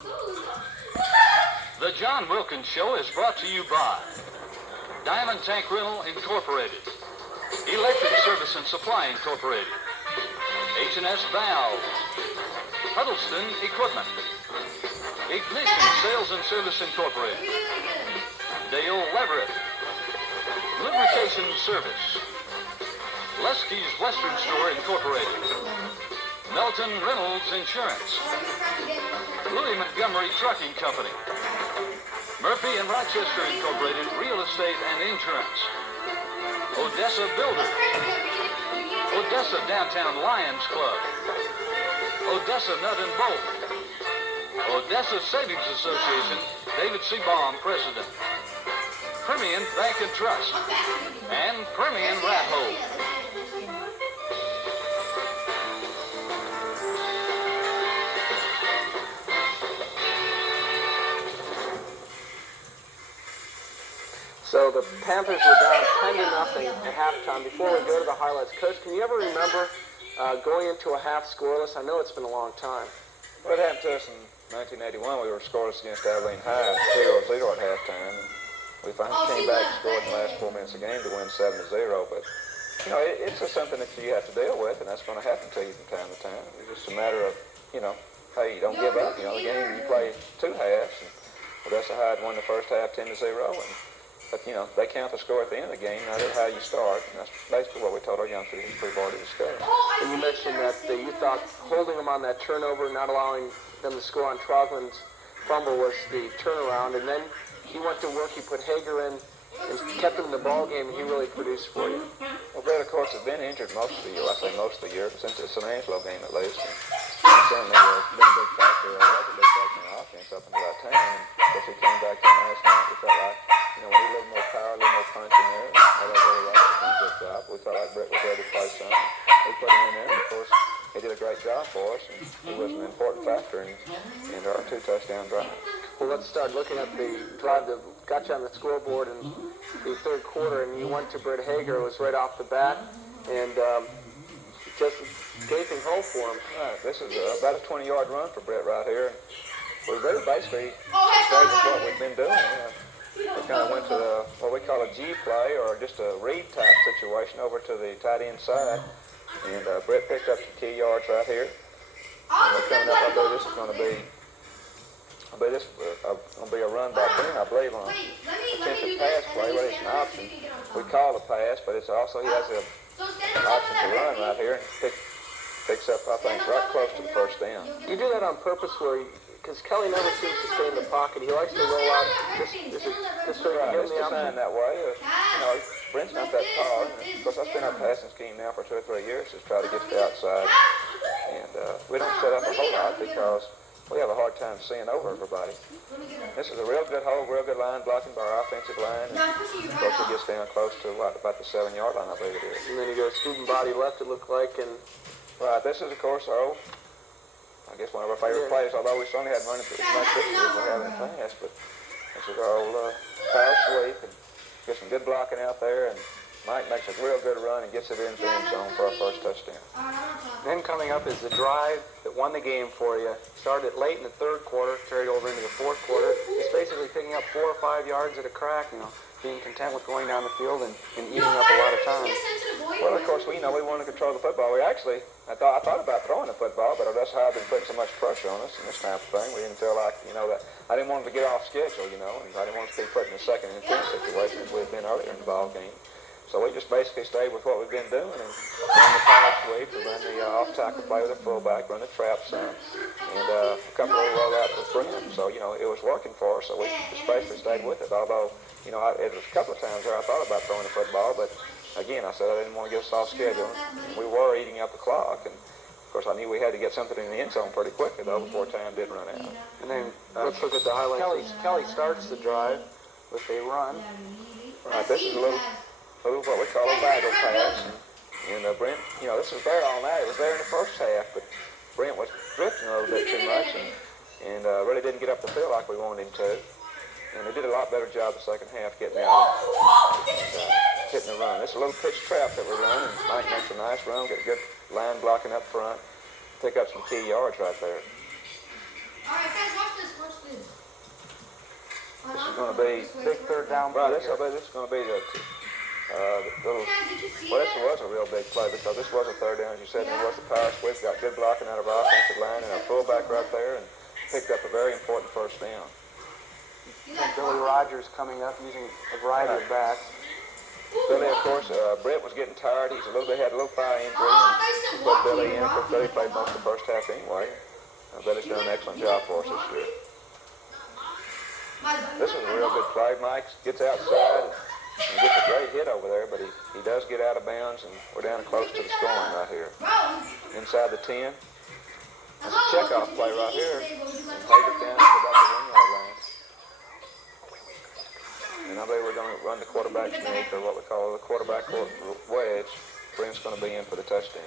The John Wilkins Show is brought to you by Diamond Tank Rental Incorporated, Electric Service and Supply Incorporated, H&S Valves, Huddleston Equipment, Ignition Sales and Service Incorporated, Dale Leverett, Lubrication Service, Lusky's Western Store Incorporated, Melton Reynolds Insurance, Louis Montgomery Trucking Company, Murphy and Rochester Incorporated Real Estate and Insurance, Odessa Builders, Odessa Downtown Lions Club, Odessa Nut and Bolt, Odessa Savings Association, David C. Baum, President, Permian Bank and Trust, and Permian Rat Hole. So the Panthers were down 10-0 at halftime. Before we go to the highlights, Coach, can you ever remember going into a half scoreless? I know it's been a long time. Well, it happened to us in 1981. We were scoreless against Abilene High, 0-0 at halftime. We finally came back and scored in the last 4 minutes of the game to win 7-0. But, you know, it's just something that you have to deal with, and that's going to happen to you from time to time. It's just a matter of, you know, hey, you don't give up. You know, the game, you play 2 halves. And Odessa High had won the first half 10-0. But, you know, they count the score at the end of the game, not at how you start. And that's basically what we told our youngsters we've already discussed. And you mentioned that you thought holding them on that turnover, not allowing them to score on Troglin's fumble was the turnaround. And then he went to work, he put Hager in, and kept him in the ball game, and he really produced for you. Well, Brent, of course, has been injured most of the year. I say most of the year, but since the San Angelo game at least. And certainly been a big factor, a big factor in the offense up until that time. And of course, he came back in last night. We felt like, you know, we need a little more power, a little more punch in there. I don't really like it. Did a good job. We felt like Brent was ready to play some. We put him in there, and of course, he did a great job for us, and he was an important factor in our 2 touchdown drive. Well, let's start looking at the drive that got you on the scoreboard in the third quarter, and you went to Brent Hager. It was right off the bat, and just a gaping hole for him. Right. This is about a 20-yard run for Brent right here. We really basically stayed with what we've been doing. We kind of went to what we call a G play, or just a read type situation, over to the tight end side. And Brett picked up some key yards right here. And we're coming up, I believe this is going to be, a run by Brent, I believe, on attempted pass play, but it's an option. We call a pass, but it's also, he has an option to run right here. And picks up, I think, right close to the first down. You do that on purpose where because Kelly never seems to stay in the pocket. He likes to roll out this sort of It's designed that way. You know, Brent's not that tall. And of course, that's been our passing scheme now for 2 or 3 years, is try to get to the outside. And we don't set up a whole lot because we have a hard time seeing over everybody. This is a real good hole, real good line blocking by our offensive line. And of course, it gets down close to about the 7-yard line, I believe it is. And then you go student body left, it looked like, and right. This is, of course, I guess one of our favorite plays, although we certainly hadn't run it as much this year as we have in the past, but this is our old power sweep, and get some good blocking out there, and Mike makes a real good run and gets it into the end zone for our first touchdown. Then coming up is the drive that won the game for you. Started late in the third quarter, carried over into the fourth quarter. It's basically picking up 4 or 5 yards at a crack, you know, being content with going down the field and eating up a lot of time. Well, of course, we want to control the football. I thought about throwing the football, but that's how I've been putting so much pressure on us and this type of thing. We didn't feel like, you know, that I didn't want to get off schedule, you know, and I didn't want to be put in a 2nd and 10 situation as we had been earlier in the ball game. So we just basically stayed with what we've been doing and run the power sweep, and run the off-tackle play with the fullback, run the trap some, and a couple of rollouts with Brent. So, you know, it was working for us, so we just basically stayed with it. Although, you know, it was a couple of times there I thought about throwing the football, but again, I said I didn't want to get us off schedule. We were eating up the clock, and of course I knew we had to get something in the end zone pretty quickly, though, before time did run out. And then let's look at the highlights. Kelly starts the drive with a run. Right, this is a little what we call a bagel pass, and Brent, you know, this was there all night. It was there in the first half, but Brent was drifting a little bit too much, and really didn't get up the field like we wanted him to. And he did a lot better job the second half getting out and hitting the run. It's a little pitch trap that we're running. Mike makes a nice run, get a good line blocking up front, pick up some key yards right there. Alright, guys, watch this. This is going to be Big third down right. play This here. is going to be the little. Guys, did you see Well, that? this was a real big play because this was a third down, as you said. And it was the power switch. Got good blocking out of our offensive line and our fullback right there, and picked up a very important first down. And Billy Rogers coming up using a variety of backs. Billy, of course, Brent was getting tired. He's had a little thigh injury. Oh, And they said put walking Billy in. and Of course, Billy played rocking. most of the first half anyway. Billy's done an excellent job for us this year. This is a real good play. Mike gets outside and gets a great hit over there, but he does get out of bounds, and we're down close to the scoring right here. Inside the 10. That's a checkoff play right here. And Hager down to about the 1 yard line. And I believe we're going to run the quarterback sneak, or what we call the quarterback wedge. Brent's going to be in for the touchdown.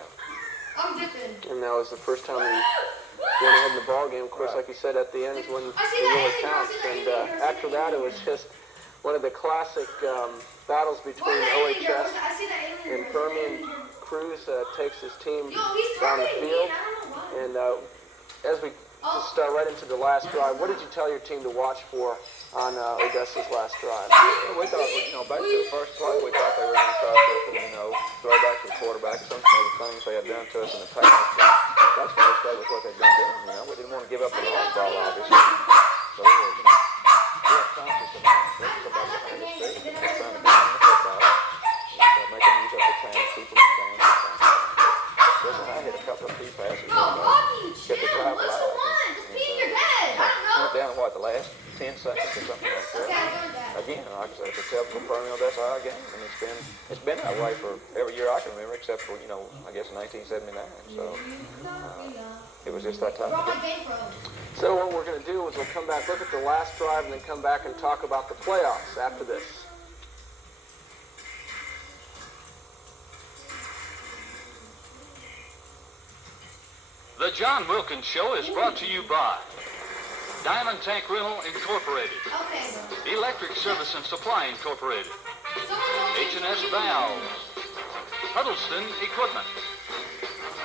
And that was the first time we went ahead in the ball game. Of course, like you said, at the end is when it really counts. And after that, it was just one of the classic battles between OHS and Permian. Cruz takes his team down the field. And as we just right into the last drive, what did you tell your team to watch for on Odessa's last drive? Well, we thought, back to the first play, we thought they were going to try to, throw back to the quarterback, some of the things they had done to us in the past. But that's going to stay with what they've been doing. We didn't want to give up the long ball, obviously. So we were, real conscious about putting somebody behind the state and trying to get on the football. And make them use up the time, keep them down. Listen, I hit a couple of key passes. Kept the drive alive. Went down, the last 10 seconds or something like that. Again, like I said, it's a typical Permian-Odessa game, and it's been that way for every year I can remember, except for, I guess 1979. So it was just that type of game. So what we're going to do is we'll come back, look at the last drive, and then come back and talk about the playoffs after this. The John Wilkins Show is brought to you by Diamond Tank Rental Incorporated, Electric Service and Supply Incorporated, H&S Valves, Huddleston Equipment,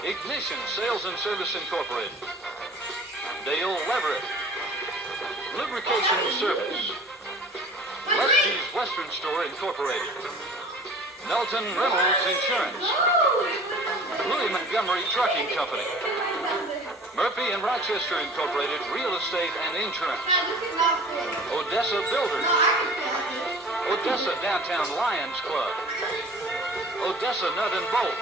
Ignition Sales and Service Incorporated, Dale Leverett, Lubrication Service, Leslie's Western Store Incorporated, Melton Reynolds Insurance, Louis Montgomery Trucking Company, Murphy and Rochester Incorporated Real Estate and Insurance, Odessa Builders, Odessa Downtown Lions Club, Odessa Nut and Bolt,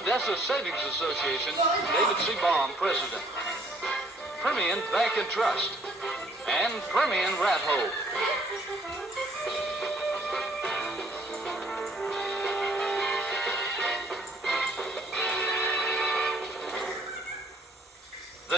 Odessa Savings Association, David C. Baum, President, Permian Bank and Trust, and Permian Rat Hole.